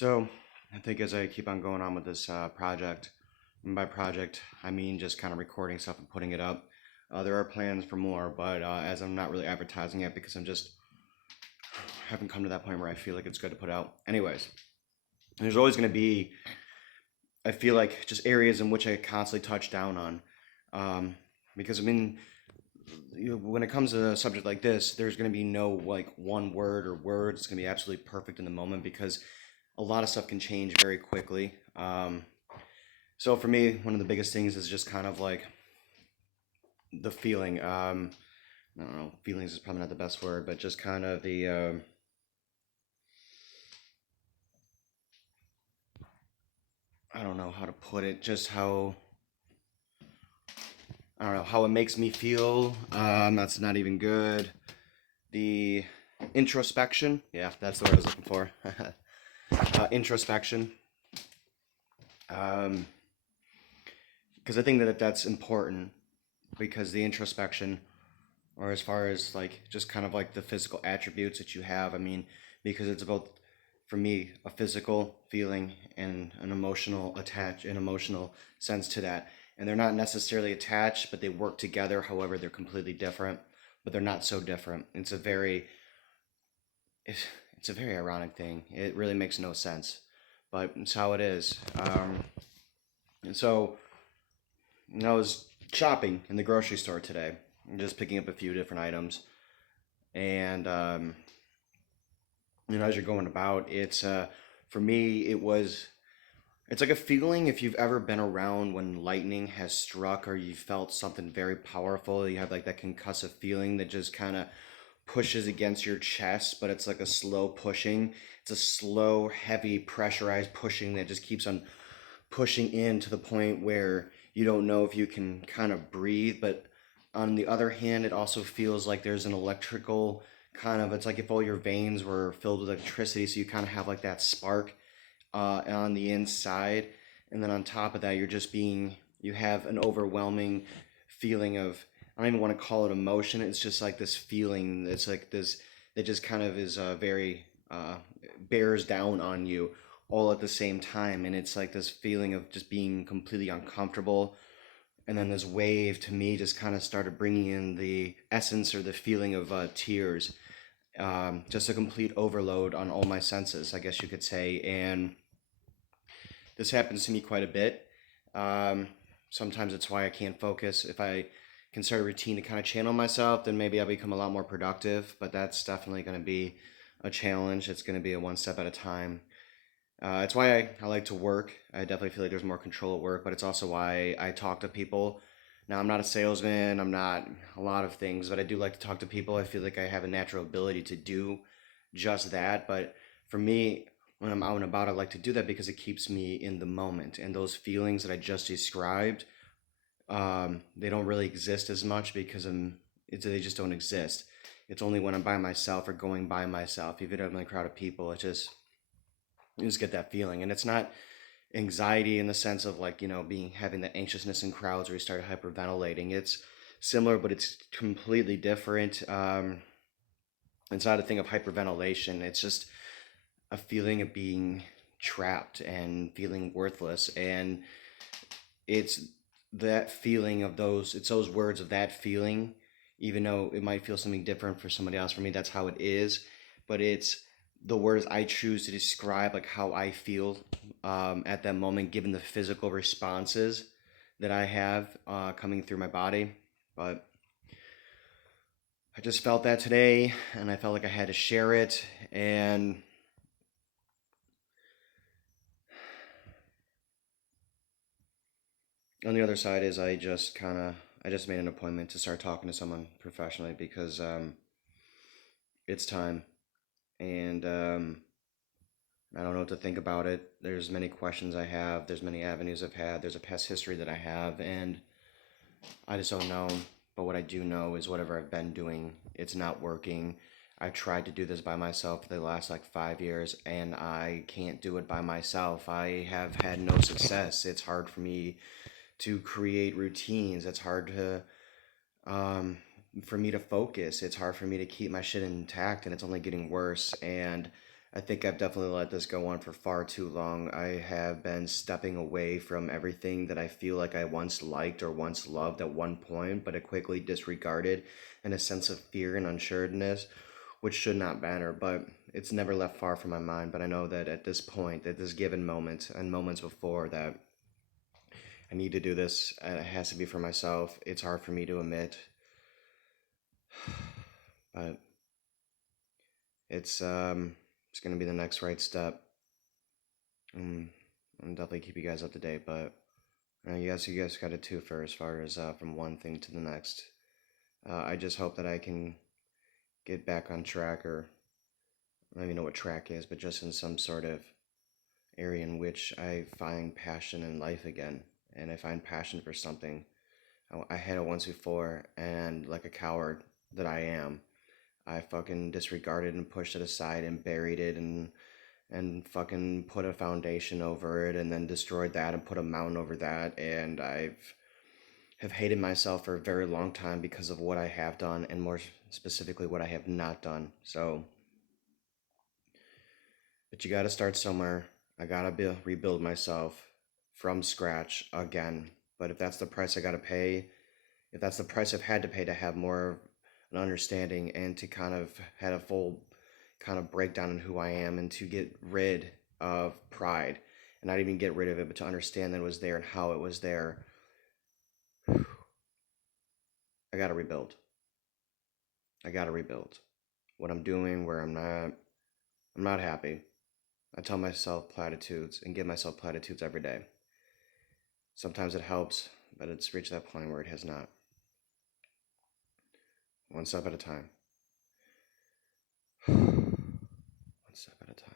So I think as I keep on going on with this project, and by project I mean just kind of recording stuff and putting it up. There are plans for more, but as I'm not really advertising it because I'm just haven't come to that point where I feel like it's good to put out. Anyways, there's always going to be, I feel like, just areas in which I constantly touch down on, because I mean, when it comes to a subject like this, there's going to be no like one word or words. It's going to be absolutely perfect in the moment because a lot of stuff can change very quickly. So for me, one of the biggest things is just kind of like the feeling. I don't know, feelings is probably not the best word, but just kind of the I don't know how to put it. Just how I don't know how it makes me feel. That's not even good. The introspection. Yeah, that's the word I was looking for. Introspection. Um, because I think that that's important because the introspection, or as far as like just kind of like the physical attributes that you have, I mean, because it's about, for me, a physical feeling and an emotional sense to that. And they're not necessarily attached, but they work together. However, they're completely different, but they're not so different. It's, it's a very ironic thing. It really makes no sense, but it's how it is. And so I was shopping in the grocery store today, just picking up a few different items, and as you're going about, it's for me, it's like a feeling if you've ever been around when lightning has struck or you felt something very powerful. You have like that concussive feeling that just kind of pushes against your chest, but it's like a slow pushing. It's a slow, heavy, pressurized pushing that just keeps on pushing in to the point where you don't know if you can kind of breathe. But on the other hand, it also feels like there's an electrical kind of, it's like if all your veins were filled with electricity, so you kind of have like that spark on the inside. And then on top of that, you have an overwhelming feeling of, I don't even want to call it emotion. It's just like this feeling that's like this, that just kind of is very, bears down on you all at the same time. And it's like this feeling of just being completely uncomfortable. And then this wave to me just kind of started bringing in the essence or the feeling of tears. Just a complete overload on all my senses, I guess you could say. And this happens to me quite a bit. Um, Sometimes it's why I can't focus. If I can start a routine to kind of channel myself, then maybe I'll become a lot more productive. But that's definitely going to be a challenge. It's going to be a one step at a time. It's why I like to work. I definitely feel like there's more control at work, but it's also why I talk to people. Now, I'm not a salesman, I'm not a lot of things, but I do like to talk to people. I feel like I have a natural ability to do just that. But for me, when I'm out and about, I like to do that because it keeps me in the moment. And those feelings that I just described, they don't really exist as much because they just don't exist. It's only when I'm by myself or going by myself, even if I'm in a crowd of people, you just get that feeling. And it's not anxiety in the sense of like, being having that anxiousness in crowds where you start hyperventilating. It's similar, but it's completely different. It's not a thing of hyperventilation. It's just a feeling of being trapped and feeling worthless. And it's that feeling of those, it's those words of that feeling, even though it might feel something different for somebody else. For me, that's how it is. But it's the words I choose to describe like how I feel at that moment, given the physical responses that I have coming through my body. But I just felt that today, and I felt like I had to share it. And on the other side is I just made an appointment to start talking to someone professionally because it's time. And I don't know what to think about it. There's many questions I have. There's many avenues I've had. There's a past history that I have, and I just don't know. But what I do know is whatever I've been doing, it's not working. I tried to do this by myself for the last like 5 years, and I can't do it by myself. I have had no success. It's hard for me to create routines. It's hard um, for me to focus. It's hard for me to keep my shit intact, and it's only getting worse. And I think I've definitely let this go on for far too long. I have been stepping away from everything that I feel like I once liked or once loved at one point, but I quickly disregarded in a sense of fear and unsureness, which should not matter, but it's never left far from my mind. But I know that at this point, at this given moment, and moments before that, I need to do this. It has to be for myself. It's hard for me to admit, but it's gonna be the next right step. Mm, I'll definitely keep you guys up to date, but you guys got it too for as far as from one thing to the next. I just hope that I can get back on track, or I don't even know what track is, but just in some sort of area in which I find passion in life again, and I find passion for something. I had it once before, and like a coward that I am, I fucking disregarded and pushed it aside and buried it and fucking put a foundation over it and then destroyed that and put a mountain over that, and have hated myself for a very long time because of what I have done, and more specifically what I have not done. So, but you got to start somewhere. I got to rebuild myself from scratch again. But if that's the price I got to pay, if that's the price I've had to pay to have more an understanding and to kind of had a full kind of breakdown in who I am and to get rid of pride and not even get rid of it, but to understand that it was there and how it was there, I got to rebuild. I got to rebuild. What I'm doing, where I'm not happy. I tell myself platitudes and give myself platitudes every day. Sometimes it helps, but it's reached that point where it has not. One step at a time. One step at a time.